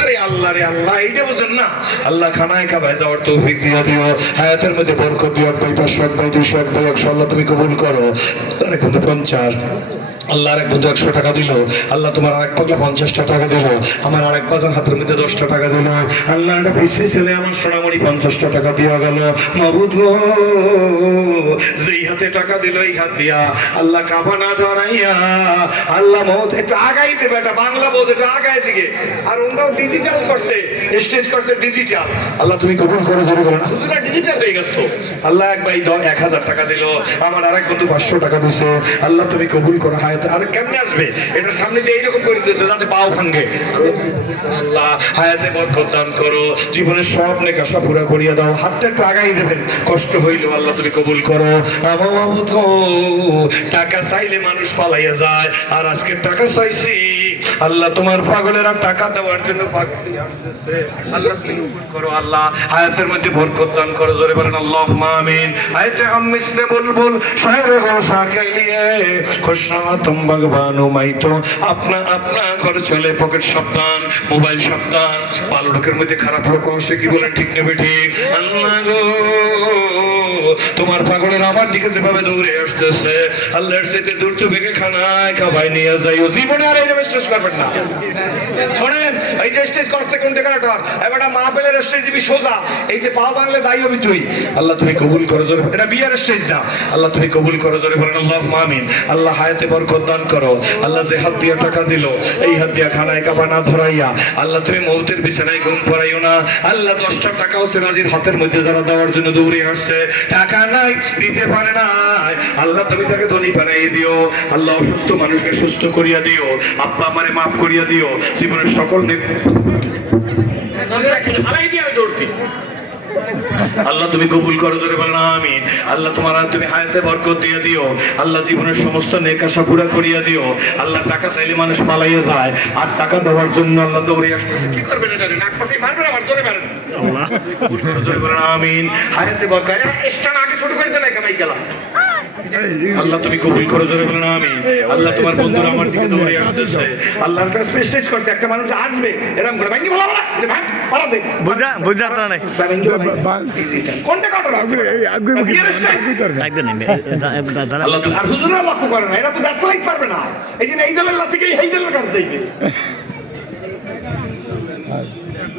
আরে আল্লাহ তোমার আরেক পাগলা পঞ্চাশটা টাকা দিল। আমার আরেক বাজার হাতের মধ্যে দশটা টাকা দিল। আল্লাহ একটা পিসি ছেলে আমার সোনামণি পঞ্চাশটা টাকা দিয়া গেল। মাবুদ যেই হাতে টাকা দিল, এই হাত দিয়া আল্লাহ কাবা না ধরাইয়া, আল্লাহ মত একটু আগাই দেবে একটা বাংলা বোঝ একটু আগাই দিকে। আর ওনারাও ডিজিটাল করছে স্টেজ করছে ডিজিটাল আল্লাহ তুমি কবুল করে ধরে বলো না। ডিজিটাল হয়ে গেছে। তো। আল্লাহ এক ভাই এক হাজার টাকা দিল আমার আরেক বন্ধু পাঁচশো টাকা দিছে। আল্লাহ তুমি কবুল করো হায়াতে আর কেমনে আসবে? এটা সামনে দিয়ে এইরকম করে দিতেছে যাতে পাও ভাঙ্গে আল্লাহ হায়াতে বরকত দান করো জীবনের সব নেকাশা পুরা করিয়া দাও। হাতটা একটু আগাই দেবেন। কষ্ট হইল আল্লাহ তুমি কবুল করো। টাকা চাইলে মানুষ পালাইয়া যায়। আর আজকে টাকা চাইছি আল্লাহ তোমার পাগলেরা টাকা দেওয়ার জন্য করো, আল্লাহ। হায়াতের মধ্যে করো, জোরে বলেন আল্লাহ মাইতো। আপনা আপনা চলে, পকেট সাবধান, মোবাইল সাবধান। পালকের মধ্যে খারাপ লোক আসে, কি বলে ঠিক নেবে ঠিক আল্লাহ গো। তোমার পাগলের আমার দিকে যেভাবে দৌড়ে আসতেছে, আল্লাহর সাথে দূর তো বেগে খানায় খাবাই নিয়ে যাই জীবনে আর এটা বিশ্বাস করবেন না। শোনেন এই যে স্টেজ করছে কোন দেখাটার এবার মা পেলের স্টেজ দিবি সোজা। এই যে পাও বাংলে দায়ী হবি তুই। আল্লাহ তুমি কবুল করো জোরে এটা বিয়ার স্টেজ না। আল্লাহ তুমি কবুল করো জোরে বলেন আল্লাহ মামিন আল্লাহ হায়াতে বরকত দান করো। আল্লাহ যে হাত দিয়ে টাকা দিল, এই হাত দিয়ে খানায় কাবা না ধরাইয়া, আল্লাহ তুমি মৌতের বিছানায় ঘুম পড়াইও না। আল্লাহ দশটা টাকাও সেরাজির হাতের মধ্যে যারা দেওয়ার জন্য দৌড়ে আসছে। টাকা নাই, দিতে পারে নাই। আল্লাহ তুমি তাকে ধনী বানাই দিও। আল্লাহ অসুস্থ মানুষকে সুস্থ করিয়া দিও। আব্বা আমারে মাফ করিয়া দিও। জীবনের সকল নে- আমি। আল্লাহ তুমি কবুল করো জোরে বলেন আমিন। আল্লাহ তোমার তুমি হায়াতে বরকত দিয়ে দিও। আল্লাহ জীবনের সমস্ত নেকাশা পুরা করিয়া দিও। আল্লাহ টাকা চাইলে মানুষ পালাইয়া যায়। আর টাকা দেওয়ার জন্য আল্লাহ দৌড়ে আসতেছে। কি করবেন এটা? নাক পাশে মারবেন আমার? জোরে মারেন কবুল করো জোরে বলেন আমিন। হায়াতে বরকত। স্টান আগে ছোট করে দিলে কামাই গেলাম? আল্লাহ তুমি কবুল করো জোরে বলেন আমি আল্লাহ তোমার বন্ধুরা আমার দিকে দৌড়ে আসতেছে। আল্লাহর কাছে স্টেজ করছে একটা মানুষ আসবে এরকম করে। ভাঙ্গি বলা বলা? এটা ভাঙ পারা দে। বুঝা বুঝা তো নাই। কোনটা কাটো? না একদম জানা আল্লাহ আর হুজুররা লক্ষ্য করে না এরা তো লাইট পারবে না। এই যে এই দলের লাথিকে এই দলের কাছে যাইবে?